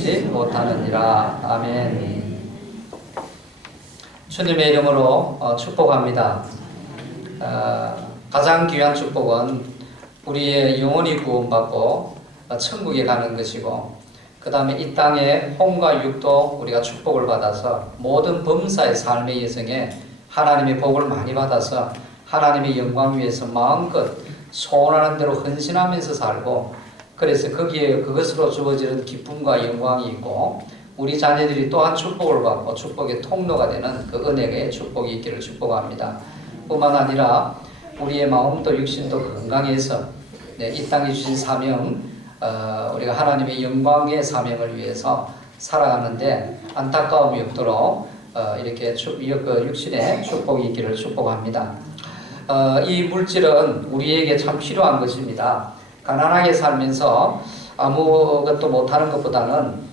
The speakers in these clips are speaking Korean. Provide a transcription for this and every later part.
못하느니라. 아멘. 주님의 이름으로 축복합니다. 가장 귀한 축복은 우리의 영혼이 구원받고 천국에 가는 것이고, 그 다음에 이 땅의 혼과 육도 우리가 축복을 받아서 모든 범사의 삶의 여정에 하나님의 복을 많이 받아서 하나님의 영광 위해서 마음껏 소원하는 대로 헌신하면서 살고, 그래서 거기에 그것으로 주어지는 기쁨과 영광이 있고, 우리 자녀들이 또한 축복을 받고 축복의 통로가 되는 그 은혜의 축복이 있기를 축복합니다. 뿐만 아니라 우리의 마음도 육신도 건강해서 이 땅에 주신 사명, 우리가 하나님의 영광의 사명을 위해서 살아가는데 안타까움이 없도록 이렇게 육신의 축복이 있기를 축복합니다. 이 물질은 우리에게 참 필요한 것입니다. 가난하게 살면서 아무것도 못하는 것보다는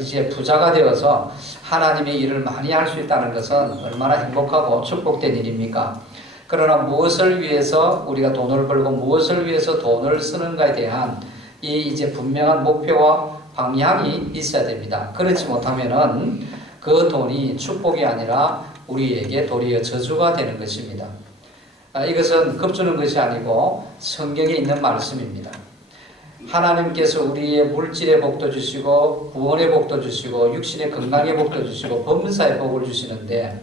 이제 부자가 되어서 하나님의 일을 많이 할 수 있다는 것은 얼마나 행복하고 축복된 일입니까? 그러나 무엇을 위해서 우리가 돈을 벌고 무엇을 위해서 돈을 쓰는가에 대한 이 이제 분명한 목표와 방향이 있어야 됩니다. 그렇지 못하면은 그 돈이 축복이 아니라 우리에게 도리어 저주가 되는 것입니다. 이것은 겁주는 것이 아니고 성경에 있는 말씀입니다. 하나님께서 우리의 물질의 복도 주시고 구원의 복도 주시고 육신의 건강의 복도 주시고 범사의 복을 주시는데,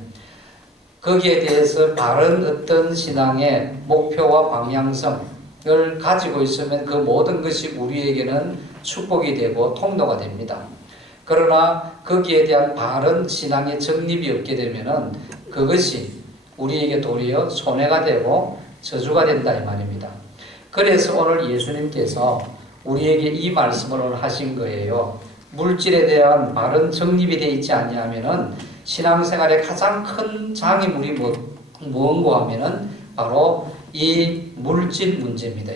거기에 대해서 바른 어떤 신앙의 목표와 방향성을 가지고 있으면 그 모든 것이 우리에게는 축복이 되고 통로가 됩니다. 그러나 거기에 대한 바른 신앙의 정립이 없게 되면은 그것이 우리에게 도리어 손해가 되고 저주가 된다 이 말입니다. 그래서 오늘 예수님께서 우리에게 이 말씀을 오늘 하신 거예요. 물질에 대한 바른 정립이 되어 있지 않냐면은 신앙생활의 가장 큰 장애물이 무언가 하면은 바로 이 물질 문제입니다.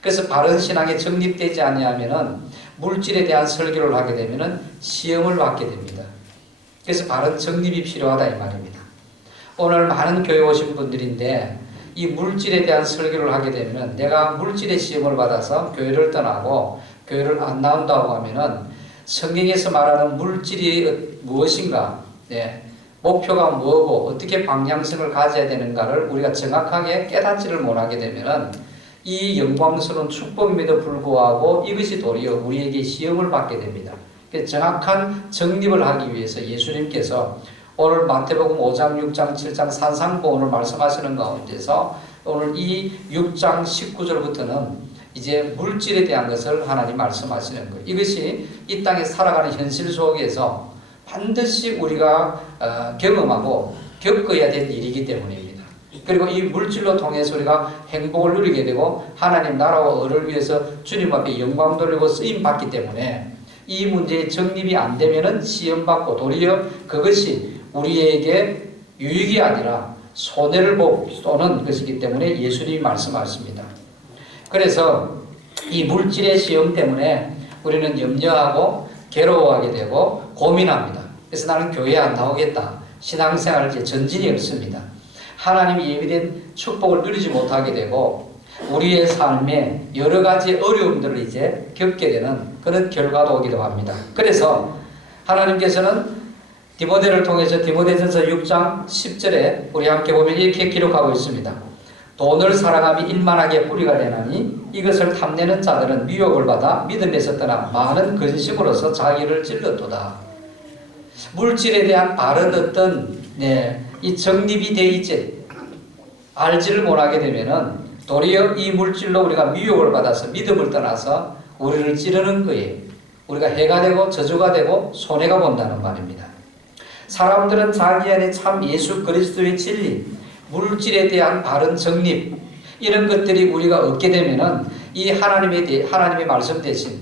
그래서 바른 신앙에 정립되지 않냐면은 물질에 대한 설교를 하게 되면은 시험을 받게 됩니다. 그래서 바른 정립이 필요하다 이 말입니다. 오늘 많은 교회 오신 분들인데 이 물질에 대한 설교를 하게 되면 내가 물질의 시험을 받아서 교회를 떠나고 교회를 안 나온다고 하면은 성경에서 말하는 물질이 무엇인가, 목표가 뭐고 어떻게 방향성을 가져야 되는가를 우리가 정확하게 깨닫지를 못하게 되면은 이 영광스러운 축복임에도 불구하고 이것이 도리어 우리에게 시험을 받게 됩니다. 정확한 정립을 하기 위해서 예수님께서 오늘 마태복음 5장, 6장, 7장 산상보훈을 말씀하시는 가운데서 오늘 이 6장 19절부터는 이제 물질에 대한 것을 하나님 말씀하시는 거예요. 이것이 이 땅에 살아가는 현실 속에서 반드시 우리가 경험하고 겪어야 될 일이기 때문입니다. 그리고 이 물질로 통해서 우리가 행복을 누리게 되고 하나님 나라와 을을 위해서 주님 앞에 영광 돌리고 쓰임 받기 때문에 이 문제의 정립이 안 되면은 시험받고 도리어 그것이 우리에게 유익이 아니라 손해를 보는 것이기 때문에 예수님이 말씀하십니다. 그래서 이 물질의 시험 때문에 우리는 염려하고 괴로워하게 되고 고민합니다. 그래서 나는 교회에 안 나오겠다. 신앙생활 전진이 없습니다. 하나님이 예비된 축복을 누리지 못하게 되고 우리의 삶에 여러 가지 어려움들을 이제 겪게 되는 그런 결과도 오기도 합니다. 그래서 하나님께서는 디모데를 통해서 디모데전서 6장 10절에 우리 함께 보면 이렇게 기록하고 있습니다. 돈을 사랑함이 일만하게 뿌리가 되나니 이것을 탐내는 자들은 미혹을 받아 믿음에서 떠나 많은 근심으로서 자기를 찔렀도다. 물질에 대한 바른 어떤 이 정립이 돼 있지 알지를 못하게 되면은 도리어 이 물질로 우리가 미혹을 받아서 믿음을 떠나서 우리를 찌르는 거예요. 우리가 해가 되고 저주가 되고 손해가 본다는 말입니다. 사람들은 자기 안에 참 예수 그리스도의 진리, 물질에 대한 바른 정립 이런 것들이 우리가 얻게 되면은 이 하나님의 말씀 대신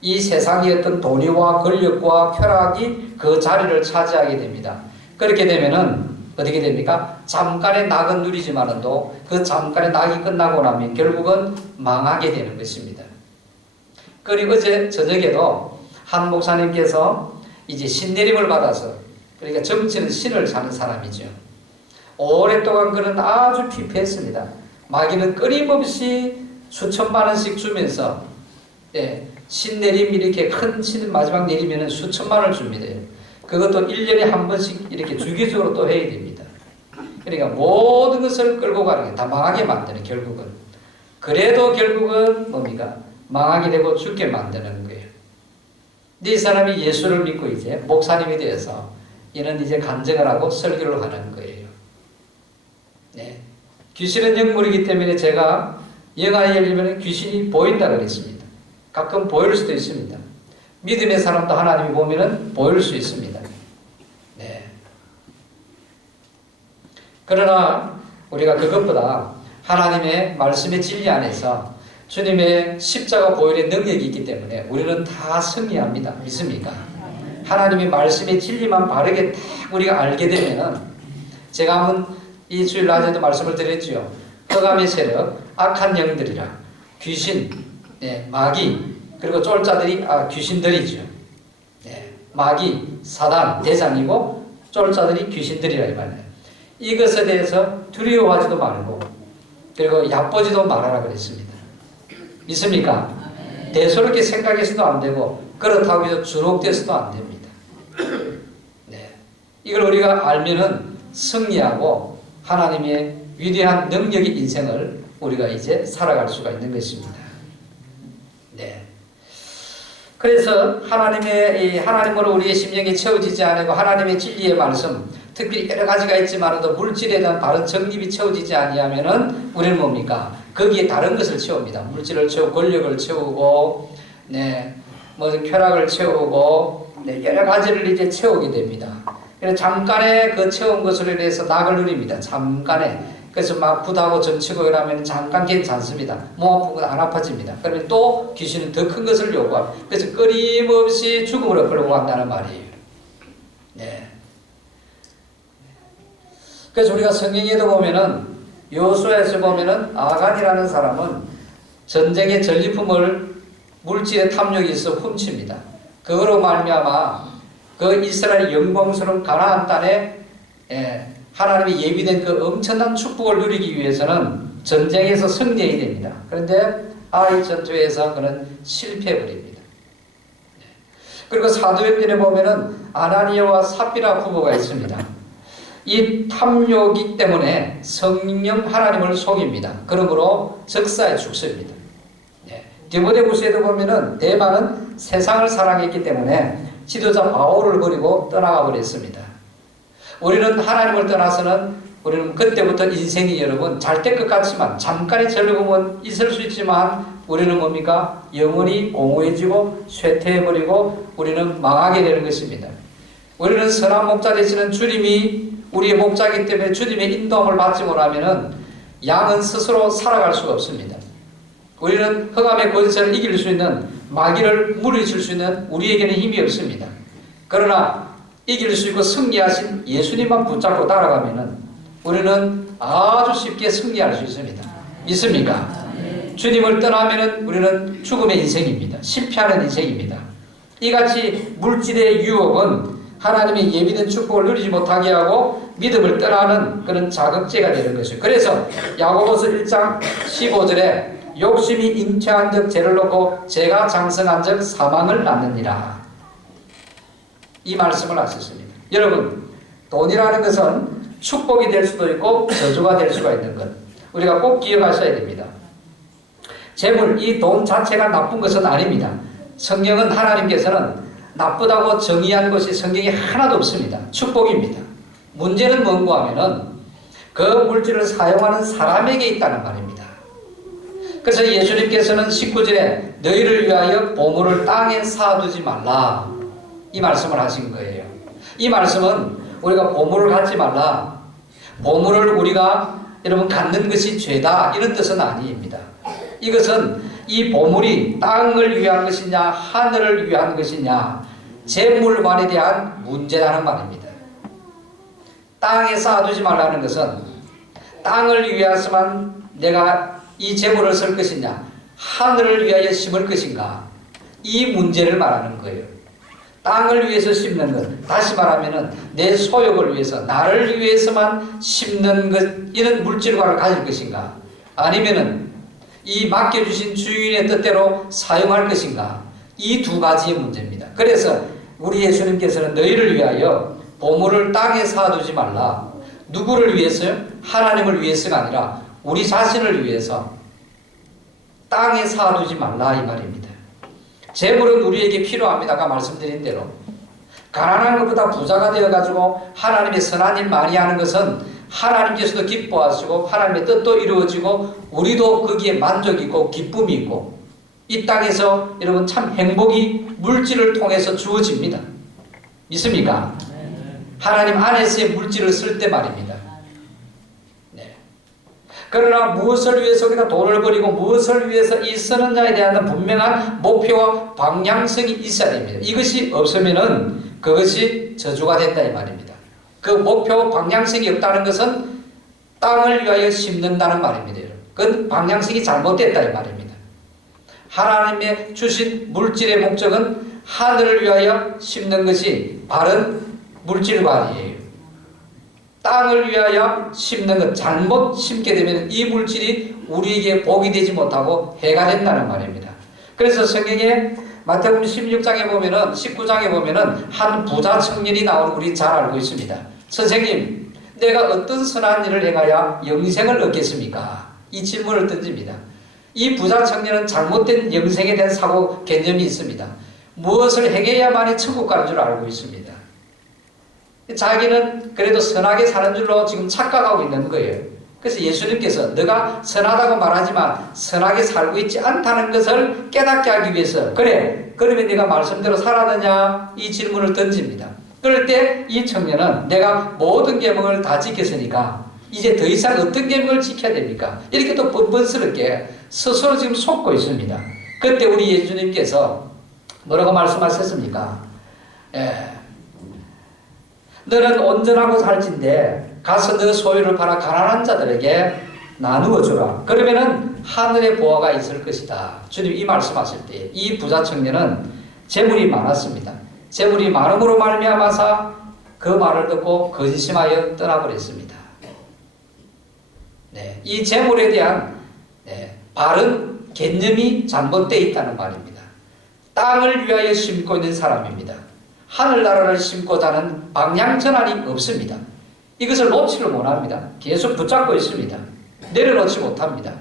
이 세상의 어떤 돈이와 권력과 쾌락이 그 자리를 차지하게 됩니다. 그렇게 되면은 어떻게 됩니까? 잠깐의 낙은 누리지만은도 그 잠깐의 낙이 끝나고 나면 결국은 망하게 되는 것입니다. 그리고 어제 저녁에도 한 목사님께서 이제 신내림을 받아서, 그러니까 정치는 신을 사는 사람이죠. 오랫동안 그는 아주 피폐했습니다. 마귀는 끊임없이 수천만 원씩 주면서 신내림 이렇게 큰 신 마지막 내리면 수천만 원을 줍니다. 그것도 1년에 한 번씩 이렇게 주기적으로 또 해야 됩니다. 그러니까 모든 것을 끌고 가는 게 다 망하게 만드는 결국은. 그래도 결국은 뭡니까? 망하게 되고 죽게 만드는 거예요. 근데 이 사람이 예수를 믿고 이제 목사님이 되어서 이는 이제 간증을 하고 설교를 하는 거예요. 네. 귀신은 영물이기 때문에 제가 영안이 열리면 귀신이 보인다 그랬습니다. 가끔 보일 수도 있습니다. 믿음의 사람도 하나님이 보면은 보일 수 있습니다. 네. 그러나 우리가 그것보다 하나님의 말씀의 진리 안에서 주님의 십자가 보혈의 능력이 있기 때문에 우리는 다 승리합니다. 믿습니까? 하나님의 말씀의 진리만 바르게 딱 우리가 알게 되면은 제가 한번 이 주일 낮에도 말씀을 드렸죠. 흑암의 세력, 악한 영들이라 귀신, 네, 마귀 그리고 쫄자들이 귀신들이죠. 네, 마귀, 사단, 대장이고 쫄자들이 귀신들이라 이 말이에요. 이것에 대해서 두려워하지도 말고 그리고 얕보지도 말아라 그랬습니다. 믿습니까? 대수롭게 생각해서도 안 되고 그렇다고 해서 주눅돼서도 안 됩니다. 네. 이걸 우리가 알면은 승리하고 하나님의 위대한 능력의 인생을 우리가 이제 살아갈 수가 있는 것입니다. 네. 그래서 하나님으로 우리의 심령이 채워지지 않고 하나님의 진리의 말씀, 특별히 여러 가지가 있지만도 물질에 대한 바른 정립이 채워지지 아니하면은 우리는 뭡니까? 거기에 다른 것을 채웁니다. 물질을 채우고 권력을 채우고, 네, 뭐 쾌락을 채우고, 네, 여러 가지를 이제 채우게 됩니다. 그래서 잠깐의 그 채운 것으로 인해서 낙을 누립니다. 잠깐에. 그래서 막 붓하고 점치고 이러면 잠깐 괜찮습니다. 몸 아프고 안 아파집니다. 그러면 또 귀신은 더 큰 것을 요구합니다. 그래서 끊임없이 죽음으로 끌고 간다는 말이에요. 네. 그래서 우리가 성경에도 보면은 요수에서 보면은 아간이라는 사람은 전쟁의 전리품을 물질의 탐욕이 있어 훔칩니다. 그거로 말미암아 그 이스라엘 영광스러운 가나안 땅에 하나님이 예비된 그 엄청난 축복을 누리기 위해서는 전쟁에서 승리해야 됩니다. 그런데 아이 전투에서 그는 실패해버립니다. 그리고 사도행전에 보면은 아나니아와 삽비라 부부가 있습니다. 이 탐욕이 때문에 성령 하나님을 속입니다. 그러므로 적사에 죽습니다. 디모데후서에도 보면은 대만은 세상을 사랑했기 때문에 지도자 바울을 버리고 떠나가 버렸습니다. 우리는 하나님을 떠나서는 우리는 그때부터 인생이 여러분 잘 될 것 같지만 잠깐의 즐거움은 있을 수 있지만 우리는 뭡니까? 영원히 공허해지고 쇠퇴해버리고 우리는 망하게 되는 것입니다. 우리는 선한 목자 되시는 주님이 우리의 목자이기 때문에 주님의 인도함을 받지 못하면은 양은 스스로 살아갈 수가 없습니다. 우리는 흑암의 권세를 이길 수 있는 마귀를 물리칠 수 있는 우리에게는 힘이 없습니다. 그러나 이길 수 있고 승리하신 예수님만 붙잡고 따라가면은 우리는 아주 쉽게 승리할 수 있습니다. 믿습니까? 주님을 떠나면은 우리는 죽음의 인생입니다. 실패하는 인생입니다. 이같이 물질의 유혹은 하나님의 예비된 축복을 누리지 못하게 하고 믿음을 떠나는 그런 자극제가 되는 것이죠. 그래서 야고보서 1장 15절에 욕심이 잉태한 적 죄를 놓고 죄가 장성한 적 사망을 낳느니라. 이 말씀을 하셨습니다. 여러분, 돈이라는 것은 축복이 될 수도 있고 저주가 될 수가 있는 것. 우리가 꼭 기억하셔야 됩니다. 재물, 이 돈 자체가 나쁜 것은 아닙니다. 성경은 하나님께서는 나쁘다고 정의한 것이 성경에 하나도 없습니다. 축복입니다. 문제는 뭔가 하면은 그 물질을 사용하는 사람에게 있다는 말입니다. 그래서 예수님께서는 19절에 너희를 위하여 보물을 땅에 쌓아두지 말라 이 말씀을 하신 거예요. 이 말씀은 우리가 보물을 갖지 말라, 보물을 우리가 여러분 갖는 것이 죄다 이런 뜻은 아닙니다. 이것은 이 보물이 땅을 위한 것이냐 하늘을 위한 것이냐 재물관에 대한 문제라는 말입니다. 땅에 쌓아두지 말라는 것은 땅을 위해서만 내가 이 재물을 쓸 것이냐 하늘을 위하여 심을 것인가 이 문제를 말하는 거예요. 땅을 위해서 심는 것, 다시 말하면 내 소욕을 위해서 나를 위해서만 심는 것, 이런 물질관을 가질 것인가 아니면은 이 맡겨주신 주인의 뜻대로 사용할 것인가 이 두 가지의 문제입니다. 그래서 우리 예수님께서는 너희를 위하여 보물을 땅에 쌓아두지 말라. 누구를 위해서요? 하나님을 위해서가 아니라 우리 자신을 위해서 땅에 쌓아두지 말라 이 말입니다. 재물은 우리에게 필요합니다. 아까 말씀드린 대로 가난한 것보다 부자가 되어가지고 하나님의 선한 일 많이 하는 것은 하나님께서도 기뻐하시고 하나님의 뜻도 이루어지고 우리도 거기에 만족이 있고 기쁨이 있고 이 땅에서 여러분 참 행복이 물질을 통해서 주어집니다. 믿습니까? 하나님 안에서의 물질을 쓸 때 말입니다. 네. 그러나 무엇을 위해서 우리가 돈을 버리고 무엇을 위해서 이 쓰는 자에 대한 분명한 목표와 방향성이 있어야 됩니다. 이것이 없으면은 그것이 저주가 된다 이 말입니다. 그 목표 방향성이 없다는 것은 땅을 위하여 심는다는 말입니다. 그건 방향성이 잘못됐다 이 말입니다. 하나님의 주신 물질의 목적은 하늘을 위하여 심는 것이 바른 물질관이에요. 땅을 위하여 심는 것 잘못 심게 되면 이 물질이 우리에게 복이 되지 못하고 해가 된다는 말입니다. 그래서 성경에 마태복음 16장에 보면은 19장에 보면은 한 부자 청년이 나오는 우리 잘 알고 있습니다. 선생님, 내가 어떤 선한 일을 행하여 영생을 얻겠습니까? 이 질문을 던집니다. 이 부자 청년은 잘못된 영생에 대한 사고 개념이 있습니다. 무엇을 행해야만이 천국 가는 줄 알고 있습니다. 자기는 그래도 선하게 사는 줄로 지금 착각하고 있는 거예요. 그래서 예수님께서 너가 선하다고 말하지만 선하게 살고 있지 않다는 것을 깨닫게 하기 위해서 그래 그러면 네가 말씀대로 살았느냐 이 질문을 던집니다. 그럴 때 이 청년은 내가 모든 계명을 다 지켰으니까 이제 더 이상 어떤 계명을 지켜야 됩니까? 이렇게 또 번번스럽게 스스로 지금 속고 있습니다. 그때 우리 예수님께서 뭐라고 말씀하셨습니까? 너는 온전하고 살진데 가서 너 소유를 팔아 가난한 자들에게 나누어 주라. 그러면은 하늘의 보화가 있을 것이다. 주님 이 말씀하실 때 이 부자 청년은 재물이 많았습니다. 재물이 많음으로 말미암아서 그 말을 듣고 거짓임하여 떠나버렸습니다. 네, 이 재물에 대한 바른 개념이 잘못되어 있다는 말입니다. 땅을 위하여 심고 있는 사람입니다. 하늘나라를 심고자 하는 방향전환이 없습니다. 이것을 놓지를 못합니다. 계속 붙잡고 있습니다. 내려놓지 못합니다.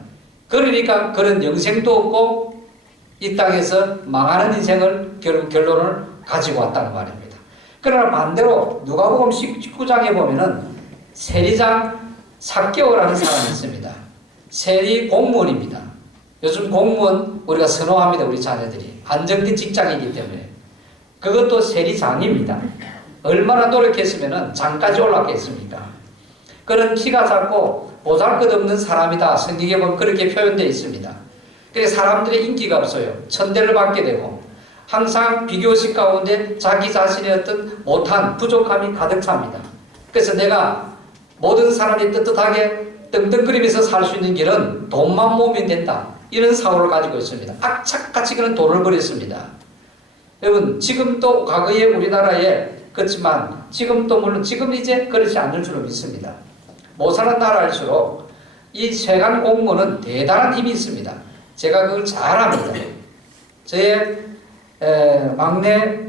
그러니까 그런 영생도 없고 이 땅에서 망하는 인생을 결론을 가지고 왔다는 말입니다. 그러나 반대로 누가복음 19장에 보면은 세리장 삭개오라는 사람이 있습니다. 세리 공무원입니다. 요즘 공무원 우리가 선호합니다. 우리 자녀들이 안정된 직장이기 때문에 그것도 세리장입니다. 얼마나 노력했으면 장까지 올랐겠습니까? 그는 키가 작고 보잘것없는 사람이다. 성경에 보면 그렇게 표현되어 있습니다. 그래서 사람들의 인기가 없어요. 천대를 받게 되고 항상 비교식 가운데 자기 자신의 어떤 못한 부족함이 가득 찹니다. 그래서 내가 모든 사람이 떳떳하게 떵떵거리면서 살 수 있는 길은 돈만 모으면 된다. 이런 사고를 가지고 있습니다. 악착같이 그는 돈을 버렸습니다. 여러분 지금도 과거에 우리나라에 그렇지만 지금도 물론 지금 이제 그렇지 않을 줄로 믿습니다. 못 사는 나라일수록 이 세관 공무원은 대단한 힘이 있습니다. 제가 그걸 잘 압니다. 저의 막내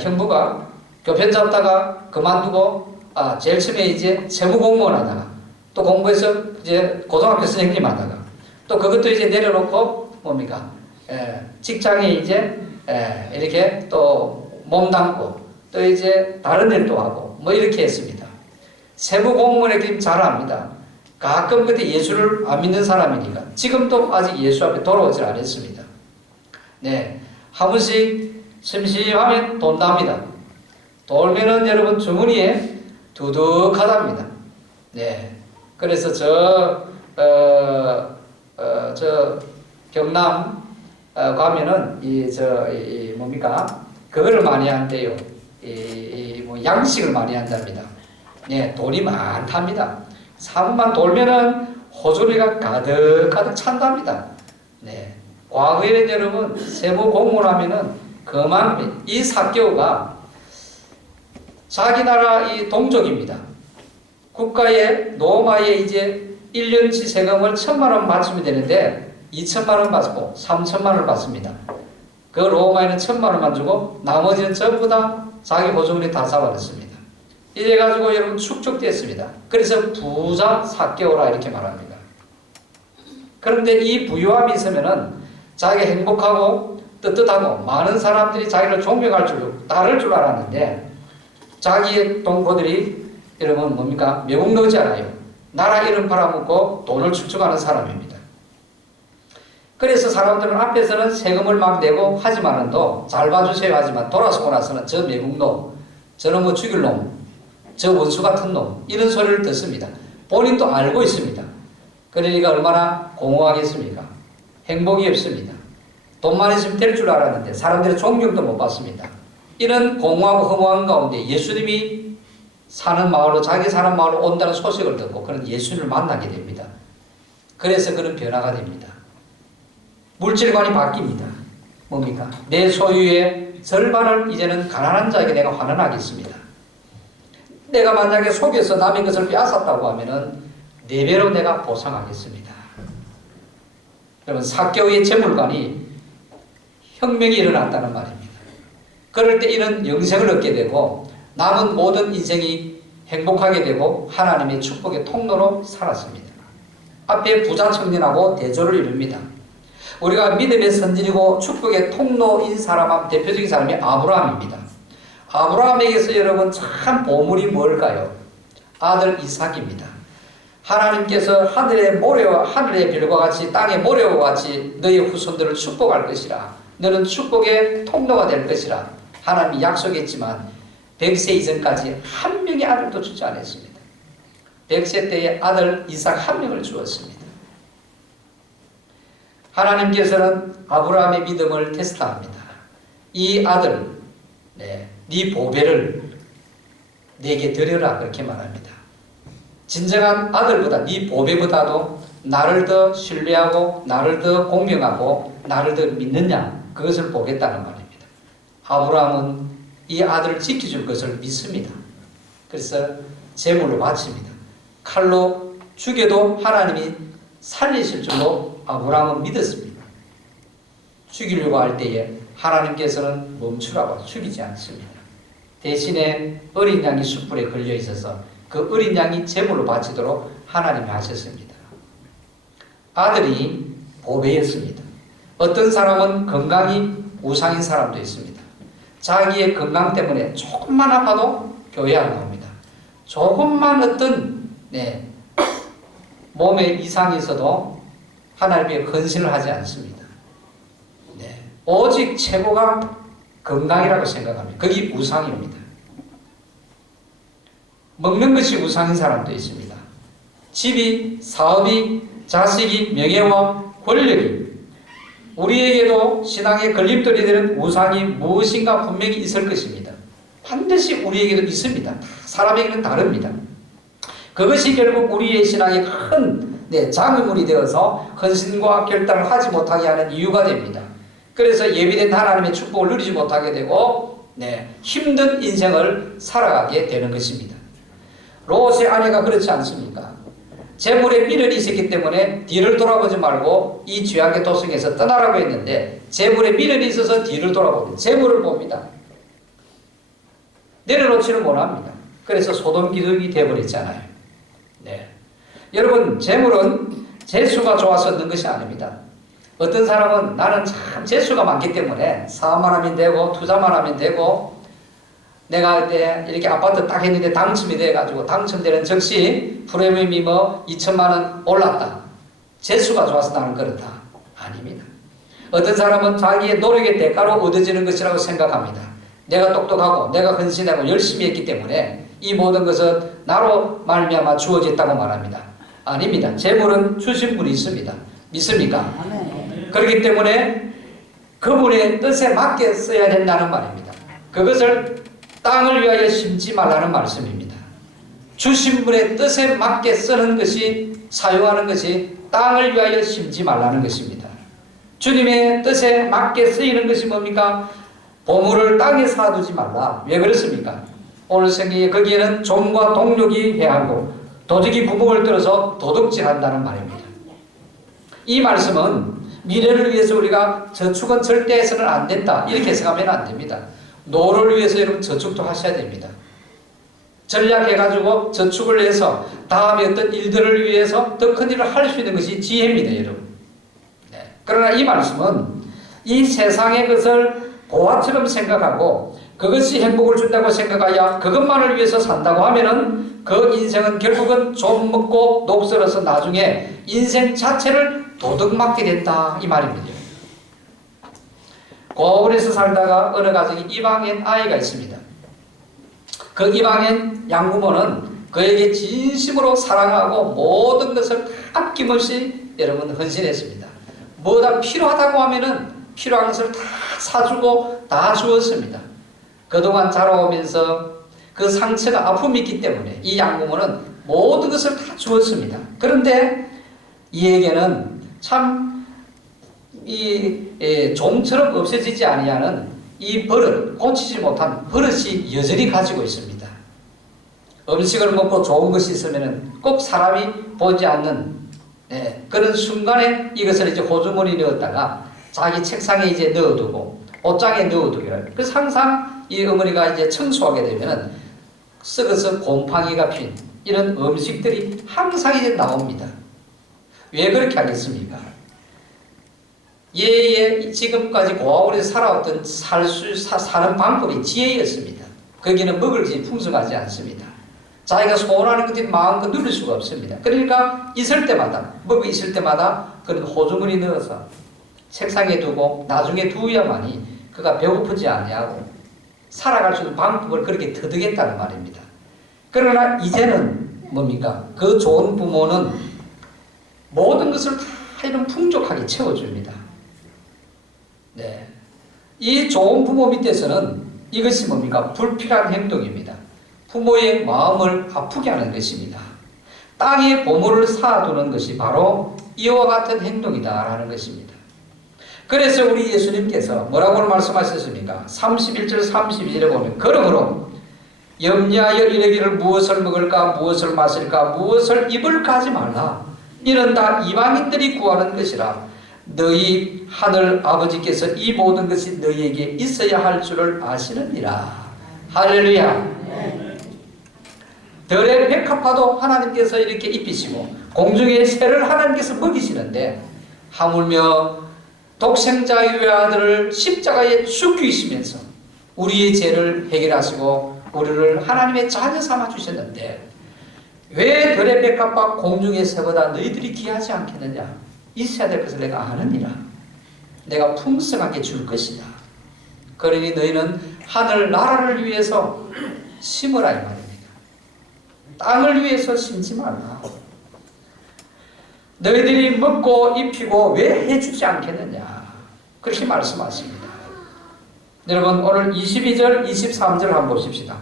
형부가 교편 잡다가 그만두고 제일 처음에 이제 세무 공무원 하다가 또 공부해서 이제 고등학교 선생님 하다가 또 그것도 이제 내려놓고 뭡니까 직장에 이제 이렇게 또 몸담고 또 이제 다른 일도 하고 뭐 이렇게 했습니다. 세무 공무원에게 잘 압니다. 가끔 그때 예수를 안 믿는 사람이니까 지금도 아직 예수 앞에 돌아오질 않았습니다. 네, 한 번씩 심심하면 돈답니다. 돌면은 여러분 주머니에 두둑하답니다. 네, 그래서 저 경남 가면은 뭡니까 그거를 많이 한대요. 뭐 양식을 많이 한답니다. 네, 돈이 많답니다. 사무만 돌면은 호주리가 가득가득 찬답니다. 네, 과거에 여러분 세무 공무원하면은 그만큼 이 삭개오가 자기 나라 이 동족입니다. 국가의 노마에 이제 1년치 세금을 1,000만 원 바치면 되는데 2,000만 원 받고 3,000만 원을 받습니다. 그 로마에는 1,000만 원만 주고 나머지는 전부 다 자기 보조금이 다 잡아냈습니다. 이래가지고 여러분 축적됐습니다. 그래서 부자 삭개오라 이렇게 말합니다. 그런데 이 부유함이 있으면은 자기 행복하고 떳떳하고 많은 사람들이 자기를 존경할 줄, 따를 줄 알았는데 자기의 동포들이 여러분 뭡니까? 매국노지않아요. 나라 이름 팔아먹고 돈을 축적하는 사람입니다. 그래서 사람들은 앞에서는 세금을 막 내고 하지만은도 잘 봐주세요 하지만 돌아서고 나서는 저 매국노, 저는 뭐 죽일 놈, 저 원수 같은 놈 이런 소리를 듣습니다. 본인도 알고 있습니다. 그러니까 얼마나 공허하겠습니까? 행복이 없습니다. 돈만 있으면 될 줄 알았는데 사람들의 존경도 못 받습니다. 이런 공허하고 허무한 가운데 예수님이 사는 마을로 자기 사는 마을로 온다는 소식을 듣고 그는 예수님을 만나게 됩니다. 그래서 그는 변화가 됩니다. 물질관이 바뀝니다. 뭡니까? 내 소유의 절반을 이제는 가난한 자에게 내가 환원하겠습니다. 내가 만약에 속여서 남의 것을 빼앗았다고 하면은 4배로 내가 보상하겠습니다. 여러분 삭개오의 재물관이 혁명이 일어났다는 말입니다. 그럴 때 이런 영생을 얻게 되고 남은 모든 인생이 행복하게 되고 하나님의 축복의 통로로 살았습니다. 앞에 부자 청년하고 대조를 이룹니다. 우리가 믿음의 선진이고 축복의 통로인 사람, 대표적인 사람이 아브라함입니다. 아브라함에게서 여러분 참 보물이 뭘까요? 아들 이삭입니다. 하나님께서 하늘의 모래와 하늘의 별과 같이 땅의 모래와 같이 너희 후손들을 축복할 것이라. 너는 축복의 통로가 될 것이라. 하나님이 약속했지만 100세 이전까지 한 명의 아들도 주지 않았습니다. 100세 때에 아들 이삭 한 명을 주었습니다. 하나님께서는 아브라함의 믿음을 테스트합니다. 이 아들, 네 보배를 내게 드려라 그렇게 말합니다. 진정한 아들보다 네 보배보다도 나를 더 신뢰하고 나를 더 공경하고 나를 더 믿느냐 그것을 보겠다는 말입니다. 아브라함은 이 아들을 지켜줄 것을 믿습니다. 그래서 제물로 바칩니다. 칼로 죽여도 하나님이 살리실 줄로 아브라함은 믿었습니다. 죽이려고 할 때에 하나님께서는 멈추라고 죽이지 않습니다. 대신에 어린 양이 숯불에 걸려 있어서 그 어린 양이 제물로 바치도록 하나님이 하셨습니다. 아들이 보배였습니다. 어떤 사람은 건강이 우상인 사람도 있습니다. 자기의 건강 때문에 조금만 아파도 교회 안 나옵니다. 조금만 어떤 몸에 이상이 있어도 하나님께 헌신을 하지 않습니다. 오직 최고가 건강이라고 생각합니다. 그게 우상입니다. 먹는 것이 우상인 사람도 있습니다. 집이, 사업이, 자식이, 명예와 권력이 우리에게도 신앙의 걸림돌이 되는 우상이 무엇인가 분명히 있을 것입니다. 반드시 우리에게도 있습니다. 사람에게는 다릅니다. 그것이 결국 우리의 신앙에 큰 장애물이 되어서 헌신과 결단을 하지 못하게 하는 이유가 됩니다. 그래서 예비된 하나님의 축복을 누리지 못하게 되고 힘든 인생을 살아가게 되는 것입니다. 롯의 아내가 그렇지 않습니까? 재물에 미련이 있었기 때문에 뒤를 돌아보지 말고 이 죄악의 도성에서 떠나라고 했는데 재물에 미련이 있어서 뒤를 돌아보고 재물을 봅니다. 내려놓지는 못합니다. 그래서 소돔 기둥이 되어버렸잖아요. 여러분 재물은 재수가 좋아서 얻는 것이 아닙니다. 어떤 사람은 나는 참 재수가 많기 때문에 사업만 하면 되고 투자만 하면 되고 내가 그때 이렇게 아파트 딱 했는데 당첨이 돼가지고 당첨되는 즉시 프리미엄이 2천만 원 올랐다. 재수가 좋아서 나는 그렇다. 아닙니다. 어떤 사람은 자기의 노력의 대가로 얻어지는 것이라고 생각합니다. 내가 똑똑하고 내가 헌신하고 열심히 했기 때문에 이 모든 것은 나로 말미암아 주어졌다고 말합니다. 아닙니다. 재물은 주신 분이 있습니다. 믿습니까? 그렇기 때문에 그분의 뜻에 맞게 써야 된다는 말입니다. 그것을 땅을 위하여 심지 말라는 말씀입니다. 주신 분의 뜻에 맞게 쓰는 것이 사용하는 것이 땅을 위하여 심지 말라는 것입니다. 주님의 뜻에 맞게 쓰이는 것이 뭡니까? 보물을 땅에 쌓아두지 말라. 왜 그렇습니까? 오늘 성경에 거기에는 종과 동력이 해하고 도둑이 부복을 들어서 도둑질한다는 말입니다. 이 말씀은 미래를 위해서 우리가 저축은 절대 해서는 안 된다. 이렇게 생각하면 안 됩니다. 노를 위해서 여러분 저축도 하셔야 됩니다. 전략해가지고 저축을 해서 다음에 어떤 일들을 위해서 더 큰 일을 할 수 있는 것이 지혜입니다, 여러분. 네. 그러나 이 말씀은 이 세상의 것을 고아처럼 생각하고 그것이 행복을 준다고 생각하여 그것만을 위해서 산다고 하면은 그 인생은 결국은 좀 먹고 녹슬어서 나중에 인생 자체를 도둑맞게 된다 이 말입니다. 고아원에서 살다가 어느 가정에 입양한 아이가 있습니다. 그 입양한 양부모는 그에게 진심으로 사랑하고 모든 것을 아낌없이 여러분 헌신했습니다. 뭐다 필요하다고 하면은 필요한 것을 다 사주고 다 주었습니다. 그동안 자라오면서 그 상처가 아픔이 있기 때문에 이 양부모는 모든 것을 다 주었습니다. 그런데 이에게는 참 종처럼 없어지지 아니하는 이 버릇, 고치지 못한 버릇이 여전히 가지고 있습니다. 음식을 먹고 좋은 것이 있으면 꼭 사람이 보지 않는 그런 순간에 이것을 이제 호주머니에 넣었다가 자기 책상에 이제 넣어두고 옷장에 넣어두기를. 그래서 항상 이 어머니가 이제 청소하게 되면은 썩어서 곰팡이가 핀 이런 음식들이 항상 이제 나옵니다. 왜 그렇게 하겠습니까? 얘의 지금까지 고아원에서 살아왔던 사는 방법이 지혜였습니다. 거기는 먹을 것이 풍성하지 않습니다. 자기가 소원하는 것들이 마음껏 누릴 수가 없습니다. 그러니까 있을 때마다, 먹고 있을 때마다 그런 호주머니 넣어서 책상에 두고 나중에 두어야만이 그가 배고프지 아니하고 살아갈 수 있는 방법을 그렇게 터득했다는 말입니다. 그러나 이제는 뭡니까? 그 좋은 부모는 모든 것을 다 이런 풍족하게 채워줍니다. 네. 이 좋은 부모 밑에서는 이것이 뭡니까? 불필요한 행동입니다. 부모의 마음을 아프게 하는 것입니다. 땅에 보물을 쌓아두는 것이 바로 이와 같은 행동이다라는 것입니다. 그래서 우리 예수님께서 뭐라고 말씀하셨습니까? 31절 32절에 보면 그러므로 염려하여 이르기를 무엇을 먹을까 무엇을 마실까 무엇을 입을까 하지 말라. 이는 다 이방인들이 구하는 것이라. 너희 하늘 아버지께서 이 모든 것이 너희에게 있어야 할 줄을 아시느니라. 할렐루야. 들의 백합화도 하나님께서 이렇게 입히시고 공중의 새를 하나님께서 먹이시는데 하물며 독생자의 아들을 십자가에 죽이시면서 우리의 죄를 해결하시고 우리를 하나님의 자녀 삼아 주셨는데 왜 들의 백합과 공중의 새보다 너희들이 귀하지 않겠느냐? 있어야 될 것을 내가 아느니라. 내가 풍성하게 줄 것이다. 그러니 너희는 하늘 나라를 위해서 심으라 이 말입니다. 땅을 위해서 심지 말라. 너희들이 먹고 입히고 왜 해주지 않겠느냐? 그렇게 말씀하십니다. 여러분 오늘 22절 23절 한번 보십시다.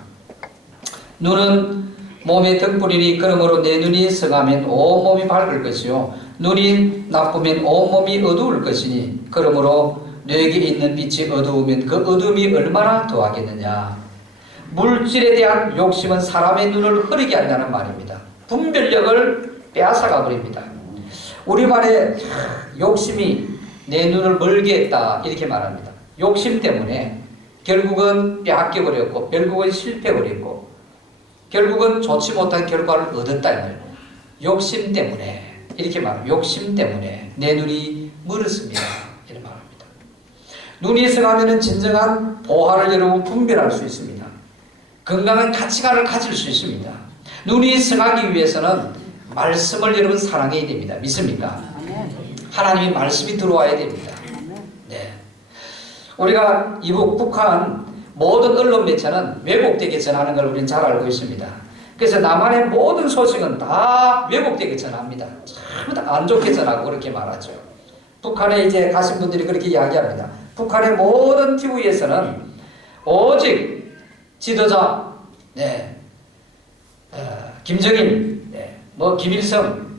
눈은 몸의 등불이니 그러므로 내 눈이 성하면 온몸이 밝을 것이요 눈이 나쁘면 온몸이 어두울 것이니 그러므로 너에게 있는 빛이 어두우면 그 어둠이 얼마나 더하겠느냐. 물질에 대한 욕심은 사람의 눈을 흐리게 한다는 말입니다. 분별력을 빼앗아가 버립니다. 우리말에 욕심이 내 눈을 멀게 했다 이렇게 말합니다. 욕심 때문에 결국은 빼앗겨버렸고 결국은 실패버렸고 결국은 좋지 못한 결과를 얻었다 이 말이에요. 욕심 때문에 이렇게 말합니다. 욕심 때문에 내 눈이 멀었습니다. 이렇게 말합니다. 눈이 성하면 진정한 보화를 여러분 분별할 수 있습니다. 건강한 가치관을 가질 수 있습니다. 눈이 성하기 위해서는 말씀을 여러분 사랑해야 됩니다. 믿습니까? 하나님의 말씀이 들어와야 됩니다. 네. 우리가 이북 북한 모든 언론 매체는 왜곡되게 전하는 걸 우리는 잘 알고 있습니다. 그래서 남한의 모든 소식은 다 왜곡되게 전합니다. 전부 다 안 좋게 전하고 그렇게 말하죠. 북한에 이제 가신 분들이 그렇게 이야기합니다. 북한의 모든 TV에서는 오직 지도자, 김정일, 김일성,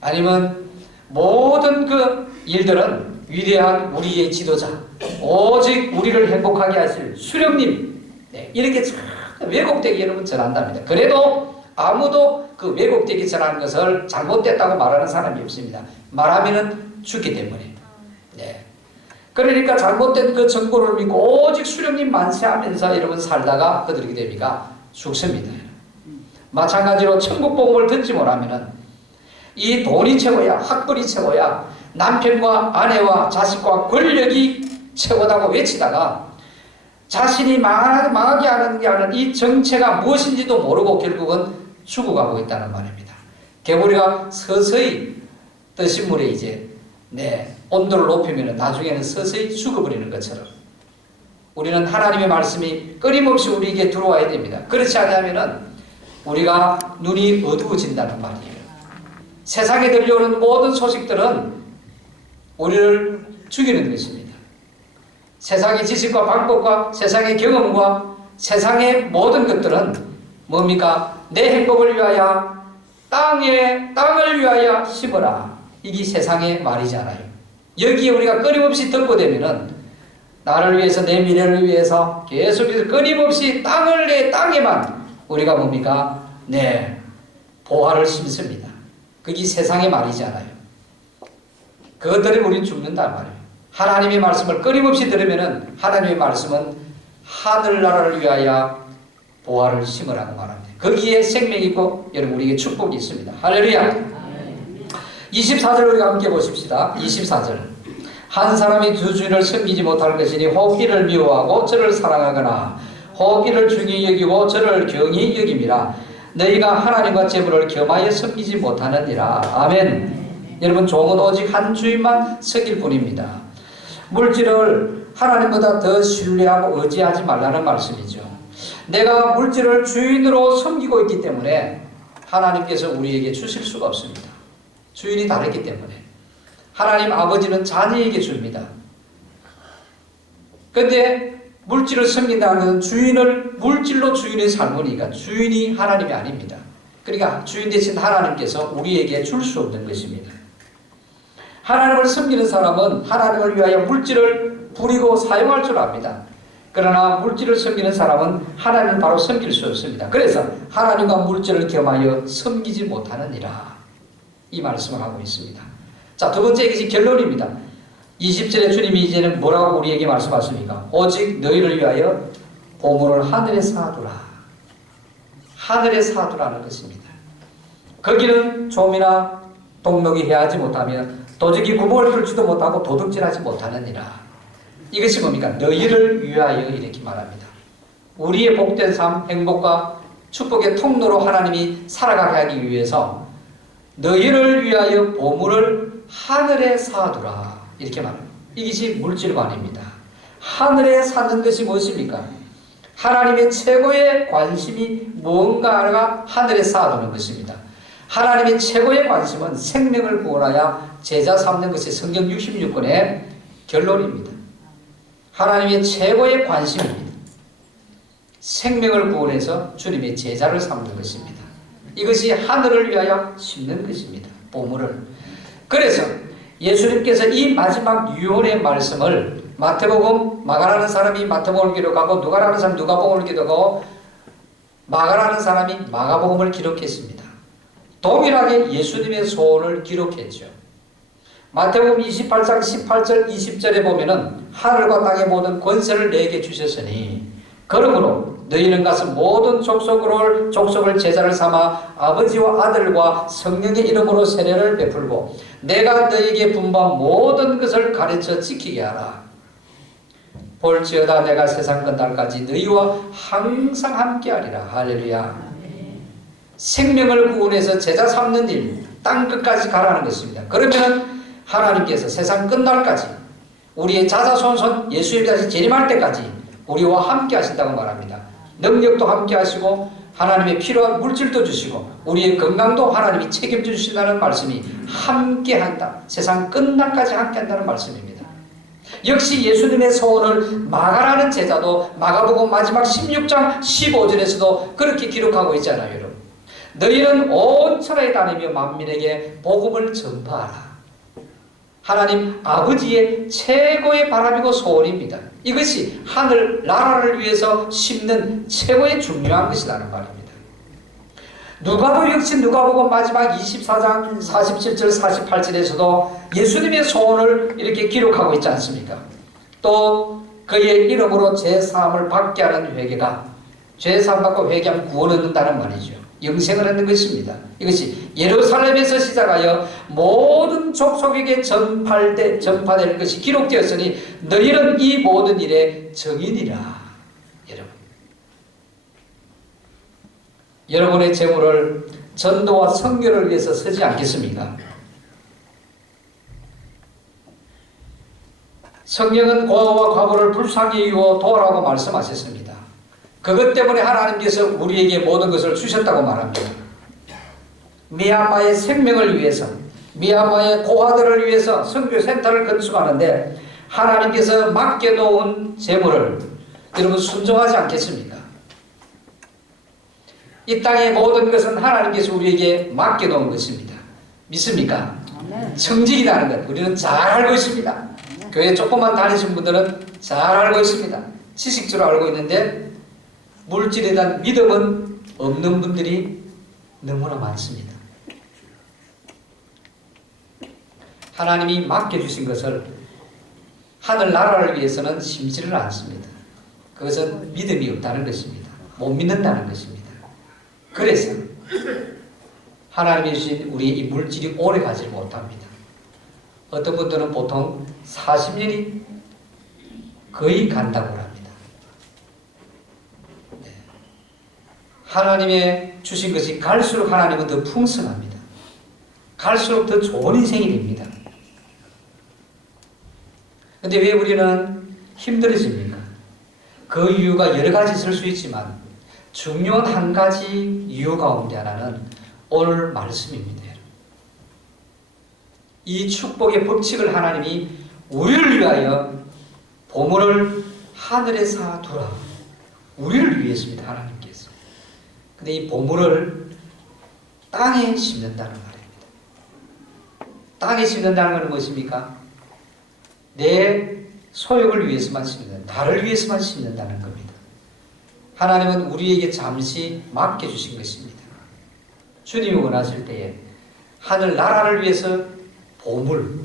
아니면 모든 그 일들은 위대한 우리의 지도자, 오직 우리를 행복하게 하실 수령님, 이렇게 왜곡되게 여러분 전한답니다. 그래도 아무도 그 왜곡되게 전하는 것을 잘못됐다고 말하는 사람이 없습니다. 말하면은 죽기 때문에. 네. 그러니까 잘못된 그 정보를 믿고 오직 수령님 만세하면서 여러분 살다가 그들에게 됩니까? 죽습니다. 마찬가지로 천국 복음을 듣지 못하면은 이 돈이 최고야, 학벌이 최고야, 남편과 아내와 자식과 권력이 최고다고 외치다가 자신이 망하게 하는 이 정체가 무엇인지도 모르고 결국은 죽어가고 있다는 말입니다. 개구리가 서서히 뜨신 물에 이제 온도를 높이면 나중에는 서서히 죽어버리는 것처럼 우리는 하나님의 말씀이 끊임없이 우리에게 들어와야 됩니다. 그렇지 않으면 우리가 눈이 어두워진다는 말이에요. 세상에 들려오는 모든 소식들은 우리를 죽이는 것입니다. 세상의 지식과 방법과 세상의 경험과 세상의 모든 것들은 뭡니까? 내 행복을 위하여 땅을 위하여 심어라. 이게 세상의 말이잖아요. 여기에 우리가 끊임없이 듣고 되면은 나를 위해서 내 미래를 위해서 계속해서 끊임없이 내 땅에만 우리가 뭡니까? 보화를 심습니다. 그게 세상의 말이잖아요. 그것들이 우린 죽는단 말이에요. 하나님의 말씀을 끊임없이 들으면은 하나님의 말씀은 하늘나라를 위하여 보화를 심으라고 말합니다. 거기에 생명이 있고 여러분 우리에게 축복이 있습니다. 할렐루야. 24절 우리가 함께 보십시다. 24절. 한 사람이 두 주인을 섬기지 못할 것이니 혹 이를 미워하고 저를 사랑하거나 혹 이를 중히 여기고 저를 경히 여김이라. 너희가 하나님과 재물을 겸하여 섬기지 못하느니라. 아멘. 여러분 종은 오직 한 주인만 섬길 뿐입니다. 물질을 하나님보다 더 신뢰하고 의지하지 말라는 말씀이죠. 내가 물질을 주인으로 섬기고 있기 때문에 하나님께서 우리에게 주실 수가 없습니다. 주인이 다르기 때문에. 하나님 아버지는 자녀에게 줍니다. 그런데 물질을 섬긴다는 것은 주인을 물질로 주인의 삶으니까 주인이 하나님이 아닙니다. 그러니까 주인 대신 하나님께서 우리에게 줄 수 없는 것입니다. 하나님을 섬기는 사람은 하나님을 위하여 물질을 부리고 사용할 줄 압니다. 그러나 물질을 섬기는 사람은 하나님을 바로 섬길 수 없습니다. 그래서 하나님과 물질을 겸하여 섬기지 못하느니라. 이 말씀을 하고 있습니다. 자, 두 번째 이것이 결론입니다. 20절에 주님이 이제는 뭐라고 우리에게 말씀하십니까? 오직 너희를 위하여 보물을 하늘에 쌓아두라. 하늘에 쌓아두라는 것입니다. 거기는 좀이나 동록이 해하지 못하면 도적이 구멍을 뚫지도 못하고 도둑질하지 못하느니라. 이것이 뭡니까? 너희를 위하여 이렇게 말합니다. 우리의 복된 삶, 행복과 축복의 통로로 하나님이 살아가게 하기 위해서 너희를 위하여 보물을 하늘에 쌓아두라. 이렇게 말합니다. 이것이 물질관입니다. 하늘에 쌓는 것이 무엇입니까? 하나님의 최고의 관심이 무언가가 하늘에 쌓아두는 것입니다. 하나님의 최고의 관심은 생명을 구원하여 제자 삼는 것이 성경 66권의 결론입니다. 하나님의 최고의 관심입니다. 생명을 구원해서 주님의 제자를 삼는 것입니다. 이것이 하늘을 위하여 심는 것입니다. 보물을. 그래서 예수님께서 이 마지막 유언의 말씀을 마태복음 마가라는 사람이 마태복음을 기록하고 누가라는 사람이 누가복음을 기록하고 마가라는 사람이 마가복음을 기록했습니다. 동일하게 예수님의 소원을 기록했죠. 마태복음 28장 18절 20절에 보면은 하늘과 땅의 모든 권세를 내게 주셨으니 그러므로 너희는 가서 모든 족속을 제자를 삼아 아버지와 아들과 성령의 이름으로 세례를 베풀고 내가 너희에게 분부한 모든 것을 가르쳐 지키게 하라. 볼지어다 내가 세상 끝날까지 너희와 항상 함께하리라. 할렐루야. 생명을 구원해서 제자 삼는 일, 땅 끝까지 가라는 것입니다. 그러면 하나님께서 세상 끝날까지 우리의 자자손손 예수님이 다시 재림할 때까지 우리와 함께 하신다고 말합니다. 능력도 함께 하시고 하나님의 필요한 물질도 주시고 우리의 건강도 하나님이 책임져 주신다는 말씀이 함께 한다. 세상 끝날까지 함께 한다는 말씀입니다. 역시 예수님의 소원을 마가라는 제자도 마가복음 마지막 16장 15절에서도 그렇게 기록하고 있잖아요. 여러분. 너희는 온 천하에 다니며 만민에게 복음을 전파하라. 하나님 아버지의 최고의 바람이고 소원입니다. 이것이 하늘 나라를 위해서 심는 최고의 중요한 것이라는 말입니다. 누가도 역시 누가복음 마지막 24장 47절 48절에서도 예수님의 소원을 이렇게 기록하고 있지 않습니까? 또 그의 이름으로 죄사함을 받게 하는 회개가 죄사함 받고 회개하면 구원을 얻는다는 말이죠. 영생을 얻는 것입니다. 이것이 예루살렘에서 시작하여 모든 족속에게 전파될 것이 기록되었으니 너희는 이 모든 일의 증인이라. 여러분의 재물을 전도와 선교를 위해서 쓰지 않겠습니까? 성경은 고아와 과부를 불쌍히 여기고 도우라고 말씀하셨습니다. 그것 때문에 하나님께서 우리에게 모든 것을 주셨다고 말합니다. 미얀마의 생명을 위해서, 미얀마의 고아들을 위해서 선교센터를 건축하는데 하나님께서 맡겨놓은 재물을 여러분 순종하지 않겠습니까? 이 땅의 모든 것은 하나님께서 우리에게 맡겨놓은 것입니다. 믿습니까? 청직이라는 것 우리는 잘 알고 있습니다. 교회 조금만 다니신 분들은 잘 알고 있습니다. 지식적으로 알고 있는데 물질에 대한 믿음은 없는 분들이 너무나 많습니다. 하나님이 맡겨주신 것을 하늘나라를 위해서는 심지를 않습니다. 그것은 믿음이 없다는 것입니다. 못 믿는다는 것입니다. 그래서 하나님이 주신 우리의 이 물질이 오래 가지 못합니다. 어떤 분들은 보통 40년이 거의 간다고 합니다. 네. 하나님의 주신 것이 갈수록 하나님은 더 풍성합니다. 갈수록 더 좋은 인생이 됩니다. 그런데 왜 우리는 힘들어집니까? 그 이유가 여러 가지 있을 수 있지만 중요한 한 가지 이유 가운데 하나는 오늘 말씀입니다. 이 축복의 법칙을 하나님이 우리를 위하여 보물을 하늘에서 두라. 우리를 위해서입니다. 하나님께서. 근데 이 보물을 땅에 심는다는 말입니다. 땅에 심는다는 것은 무엇입니까? 내 소욕을 위해서만 심는다. 나를 위해서만 심는다는 겁니다. 하나님은 우리에게 잠시 맡겨주신 것입니다. 주님이 원하실 때에 하늘 나라를 위해서 보물,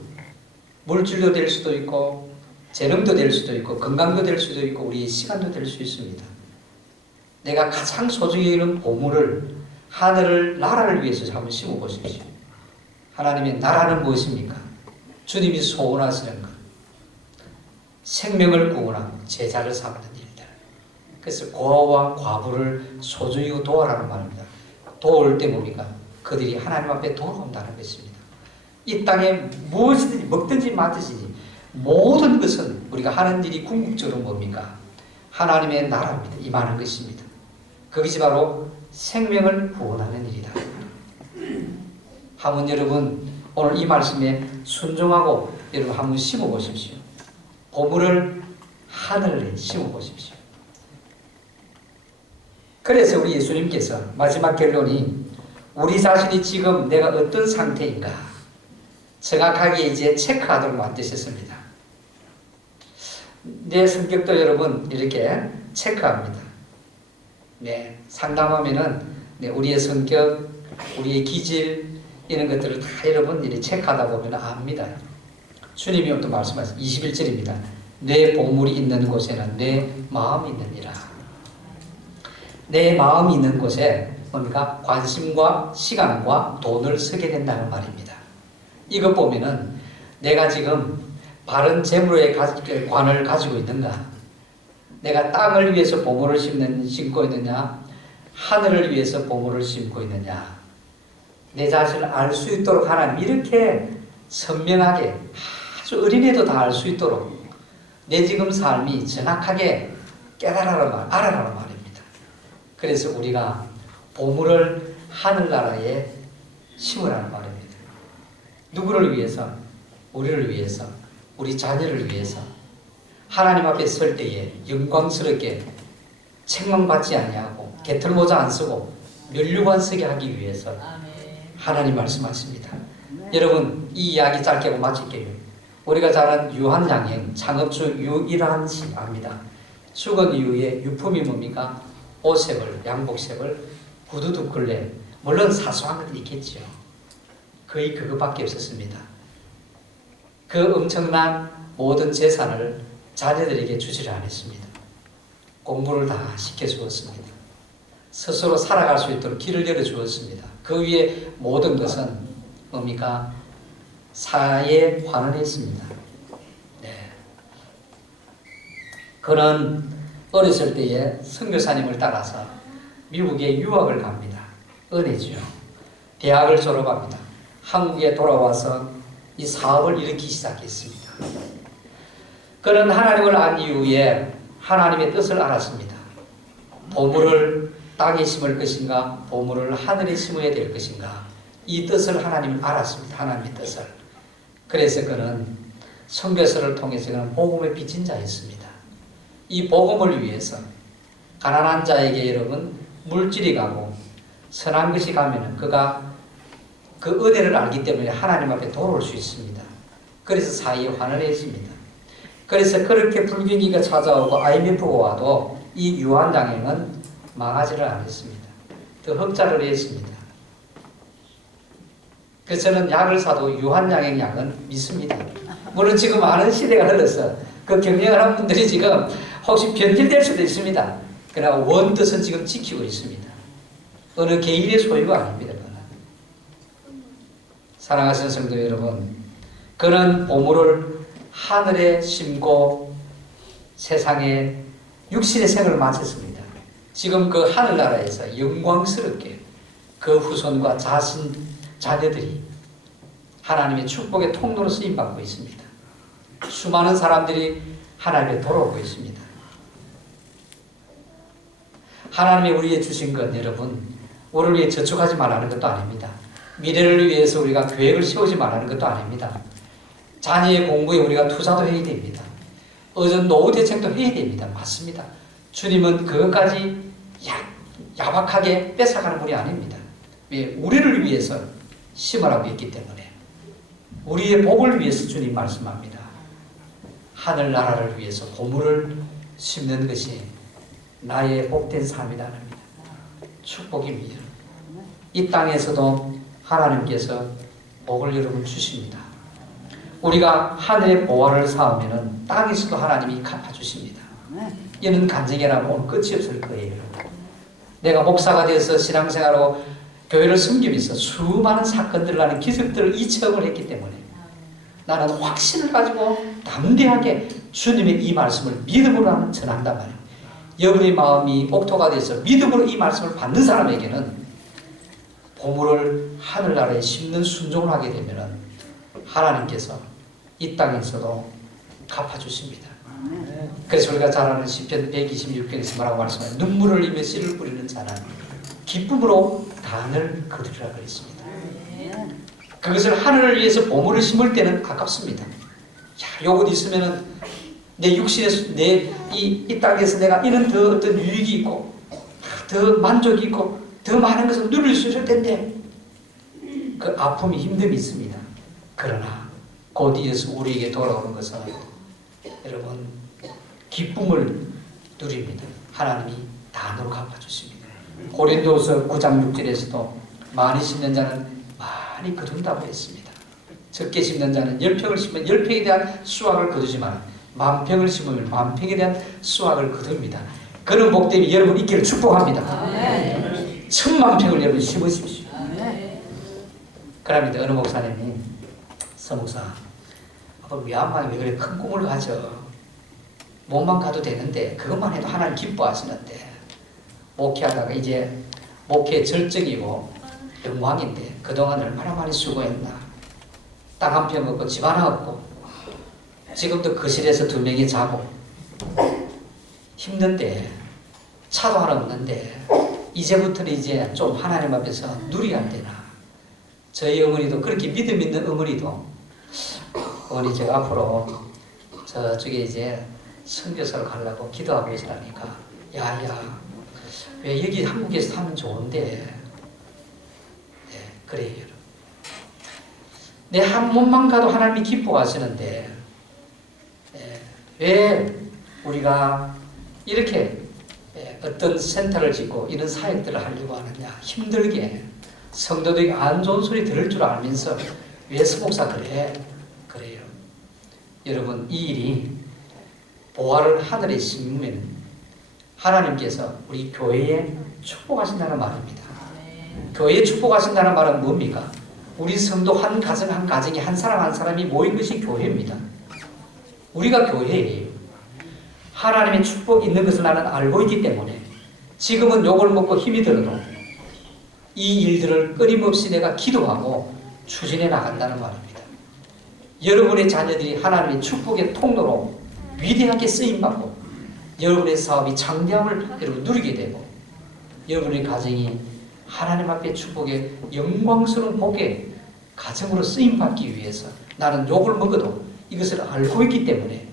물질도 될 수도 있고 재능도 될 수도 있고 건강도 될 수도 있고 우리의 시간도 될 수 있습니다. 내가 가장 소중히 여기는 보물을 하늘을 나라를 위해서 한번 심어보십시오. 하나님의 나라는 무엇입니까? 주님이 소원하시는 것. 생명을 구원하고 제자를 삼는 일들. 그래서 고아와 과부를 소중히 도와라는 말입니다. 도울 때 뭡니까? 그들이 하나님 앞에 돌아온다는 것입니다. 이 땅에 무엇이든지 먹든지 마든지 모든 것은 우리가 하는 일이 궁극적으로 뭡니까? 하나님의 나라입니다. 임하는 것입니다. 그것이 바로 생명을 구원하는 일이다. 한번 여러분 오늘 이 말씀에 순종하고 여러분 한번 심어보십시오. 보물을 하늘에 심어보십시오. 그래서 우리 예수님께서 마지막 결론이 우리 자신이 지금 내가 어떤 상태인가 정확하게 이제 체크하도록 만드셨습니다. 내 성격도 여러분 이렇게 체크합니다. 네, 상담하면은 네, 우리의 성격, 우리의 기질 이런 것들을 다 여러분 이렇게 체크하다 보면 압니다. 주님이 또 말씀하신 21절입니다. 내 보물이 있는 곳에는 내 마음이 있느니라. 내 마음이 있는 곳에 뭡니까? 관심과 시간과 돈을 쓰게 된다는 말입니다. 이것 보면은 내가 지금 바른 재물의 관을 가지고 있는가? 내가 땅을 위해서 보물을 심고 있느냐? 하늘을 위해서 보물을 심고 있느냐? 내 자신을 알 수 있도록 하나님 이렇게 선명하게 아주 어린애도 다 알 수 있도록 내 지금 삶이 정확하게 알아라는 말입니다. 그래서 우리가 보물을 하늘나라에 심으라는 말입니다. 누구를 위해서? 우리를 위해서, 우리 자녀를 위해서 하나님 앞에 설 때에 영광스럽게 책망받지 아니하고 개털모자 안 쓰고 면류관 쓰게 하기 위해서 하나님 말씀하십니다. 여러분 이 이야기 짧게 하고 마칠게요. 우리가 잘 아는 유한양행 창업주 유일한 씨 압니다. 죽은 이후에 유품이 뭡니까? 옷색을 양복색을 구두 두 켤레 물론 사소한 것도 있겠죠. 거의 그것밖에 없었습니다. 그 엄청난 모든 재산을 자녀들에게 주지를 않았습니다. 공부를 다 시켜주었습니다. 스스로 살아갈 수 있도록 길을 열어주었습니다. 그 위에 모든 것은 뭡니까? 사회에 환원했습니다. 네. 그는 어렸을 때에 선교사님을 따라서 미국에 유학을 갑니다. 은혜죠. 대학을 졸업합니다. 한국에 돌아와서 이 사업을 일으키기 시작했습니다. 그는 하나님을 안 이후에 하나님의 뜻을 알았습니다. 보물을 땅에 심을 것인가, 보물을 하늘에 심어야 될 것인가, 이 뜻을 하나님은 알았습니다. 하나님의 뜻을. 그래서 그는 선교사를 통해서 그는 복음의 빚진 자였습니다. 이 복음을 위해서 가난한 자에게 여러분 물질이 가고 선한 것이 가면은 그가 그 은혜를 알기 때문에 하나님 앞에 돌아올 수 있습니다. 그래서 사이에 환원을 했습니다. 그래서 그렇게 불경기가 찾아오고 IMF가 와도 이 유한장애는 망하지를 않았습니다. 더 흑자를 했습니다. 그래서 저는 약을 사도 유한장애 약은 믿습니다. 물론 지금 많은 시대가 흘러서 그 경영을 한 분들이 지금 혹시 변질될 수도 있습니다. 그러나 원뜻은 지금 지키고 있습니다. 어느 개인의 소유가 아닙니다. 그는. 사랑하시는 성도 여러분, 그는 보물을 하늘에 심고 세상에 육신의 생을 마쳤습니다. 지금 그 하늘나라에서 영광스럽게 그 후손과 자녀들이 하나님의 축복의 통로로 쓰임받고 있습니다. 수많은 사람들이 하나님께 돌아오고 있습니다. 하나님이 우리에게 주신 것 여러분, 우리를 위해 저축하지 말라는 것도 아닙니다. 미래를 위해서 우리가 계획을 세우지 말라는 것도 아닙니다. 자녀의 공부에 우리가 투자도 해야 됩니다. 어전 노후 대책도 해야 됩니다. 맞습니다. 주님은 그것까지 야박하게 뺏어가는 분이 아닙니다. 왜? 우리를 위해서 심으라고 했기 때문에. 우리의 복을 위해서 주님 말씀합니다. 하늘나라를 위해서 보물을 심는 것이 나의 복된 삶이다 합니다. 축복입니다. 이 땅에서도 하나님께서 복을 여러분 주십니다. 우리가 하늘의 보화를 쌓으면 땅에서도 하나님이 갚아주십니다. 이는 간증이라면 오늘 끝이 없을 거예요. 내가 목사가 되어서 신앙생활하고 교회를 섬기면서 수많은 사건들 나는 기적들을 이체험을 했기 때문에 나는 확신을 가지고 담대하게 주님의 이 말씀을 믿음으로 전한단 말이에요. 여러분의 마음이 옥토가 돼서 믿음으로 이 말씀을 받는 사람에게는 보물을 하늘나라에 심는 순종을 하게 되면 하나님께서 이 땅에서도 갚아주십니다. 그래서 우리가 잘 아는 시편 126편에서 뭐라고 말씀하세요? 눈물을 흘리며 씨를 뿌리는 자는 기쁨으로 단을 거두리라 그랬습니다. 그것을 하늘을 위해서 보물을 심을 때는 아깝습니다. 야, 요것 있으면은 내 육신에서 이 땅에서 내가 이런 더 어떤 유익이 있고 더 만족이 있고 더 많은 것을 누릴 수 있을 텐데 그 아픔이 힘듦이 있습니다. 그러나 곧 이어서 우리에게 돌아오는 것은 여러분 기쁨을 누립니다. 하나님이 단으로 갚아주십니다. 고린도서 9장 6절에서도 많이 심는 자는 많이 거둔다고 했습니다. 적게 심는 자는 10평을 심으면 10평에 대한 수확을 거두지만 만평을 심으면 만평에 대한 수확을 거둡니다. 그런 복됨이 여러분 있기를 축복합니다. 10,000,000평을 여러분 심으십시오. 그럽니다. 어느 목사님이 서목사 미얀마에 왜 그래 큰 꿈을 가져. 몸만 가도 되는데 그것만 해도 하나님 기뻐하시는데 목회하다가 이제 목회 절정이고 영광인데 그동안 얼마나 많이 수고했나. 땅 한 평 없고 집 하나 없고 지금도 거실에서 2명이 자고 힘든데 차도 하나 없는데 이제부터는 이제 좀 하나님 앞에서 누려야 되나. 저희 어머니도 그렇게 믿음 있는 어머니도 어머니 제가 앞으로 저쪽에 이제 선교사를 가려고 기도하고 계시다니까 야야 왜 여기 한국에서 하면 좋은데 네, 그래요 여러분. 내 한 몸만 가도 하나님이 기뻐하시는데 네, 왜 우리가 이렇게 어떤 센터를 짓고 이런 사역들을 하려고 하느냐. 힘들게 성도들이 안 좋은 소리 들을 줄 알면서 왜 서목사 그래? 그래요. 여러분, 이 일이 보화를 하늘에 심으면 하나님께서 우리 교회에 축복하신다는 말입니다. 교회에 축복하신다는 말은 뭡니까? 우리 성도 한 가정 한 가정이 한 사람 한 사람이 모인 것이 교회입니다. 우리가 교회예요. 하나님의 축복이 있는 것을 나는 알고 있기 때문에 지금은 욕을 먹고 힘이 들어도 이 일들을 끊임없이 내가 기도하고 추진해 나간다는 말입니다. 여러분의 자녀들이 하나님의 축복의 통로로 위대하게 쓰임받고 여러분의 사업이 장대함을 여러분 누리게 되고 여러분의 가정이 하나님 앞에 축복의 영광스러운 복의 가정으로 쓰임받기 위해서 나는 욕을 먹어도 이것을 알고 있기 때문에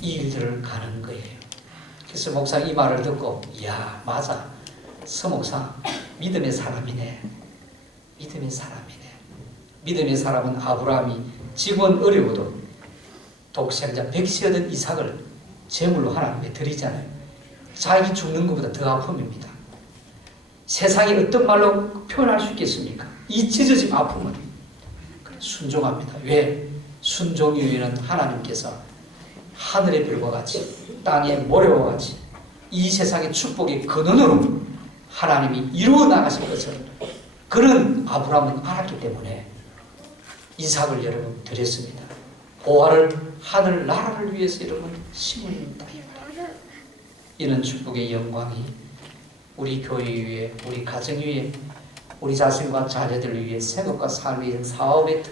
이 일들을 가는 거예요. 그래서 목사 이 말을 듣고 이야 맞아 서목사 믿음의 사람이네. 믿음의 사람이네. 믿음의 사람은 아브라함이 지금은 어려워도 독생자 백시 얻은 이삭을 제물로 하나님께 드리잖아요. 자기 죽는 것보다 더 아픔입니다. 세상에 어떤 말로 표현할 수 있겠습니까? 이 찢어짐 아픔은 순종합니다. 왜? 순종 이후에는 하나님께서 하늘의 별과 같이 땅의 모래와 같이 이 세상의 축복의 근원으로 하나님이 이루어 나가실 것을 그런 아브라함은 알았기 때문에 이삭을 여러분 드렸습니다. 보화를 하늘 나라를 위해서 여러분 심으십니다. 이런 축복의 영광이 우리 교회 위에 우리 가정 위에 우리 자신과 자녀들 위해 생업과 삶의 사업의